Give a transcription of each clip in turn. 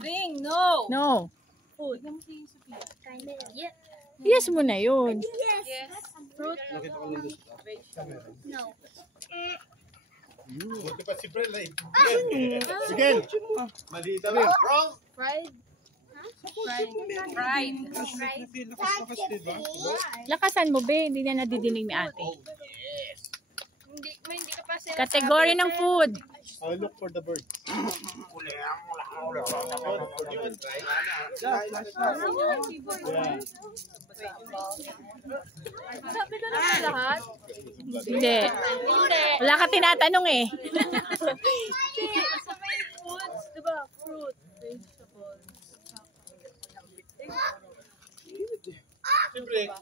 Sing, no. No. Food. Yes mo na yun. Yes. Fruit. No. Buti pa si Brel eh. Sige. Mali sabi. Wrong. Fried. Lakasan mo, be. Hindi na nadidinig ni ate. Hindi ka pa sila. Category ng food. I look for the bird. Sabi ko na lahat. Hindi. Wala ka tinatanong eh. Sa may foods, diba? Fruit, vegetables.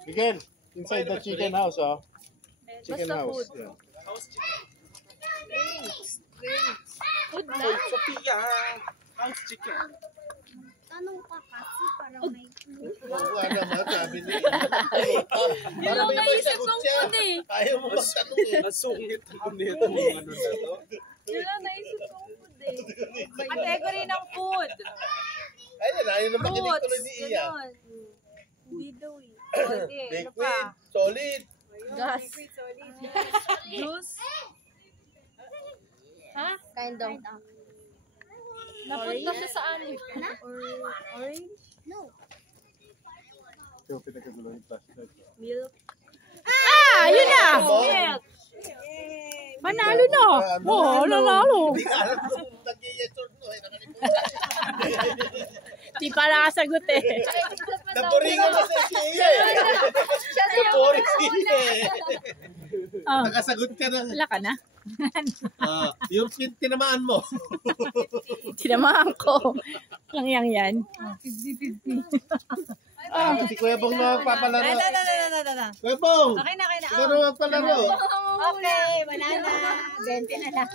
Again, inside the chicken house, oh. Chicken Basta house. food. Yeah. Food na. Sophia, house chicken. Tanong pa kasi para may Wala naman, sabi niya. Yun lang naisip kong food eh. Ayaw mo magtanong eh. Masungit ko nito. Ano na to? Yun lang naisip kong food eh. Category ng food. Ayun, ayaw na makinig Fruits. tuloy ni Iya. Ganon. Hindi daw eh. Okay, ano pa? Liquid, solid. Gas. Juice. Ha? kind of. Napunta siya sa ano? Orange? No. Ito, pinakagulo yung plastic. Milk. Ah, yun na. Milk. Manalo na. Oo, nanalo. Hindi ka alam kung nag-yes or no. Di pa nakasagot eh. Naboringan na sa siya eh. Naboring siya eh. Oh, Nakasagot ka na. wala ka na. Yung tinamaan mo. Tinamaan ko. Lang yan. Si Kuya Bong nagpapalaro. Kuya Bong! Okay na. Laro magpalaro. Okay, banana. 20 na lang.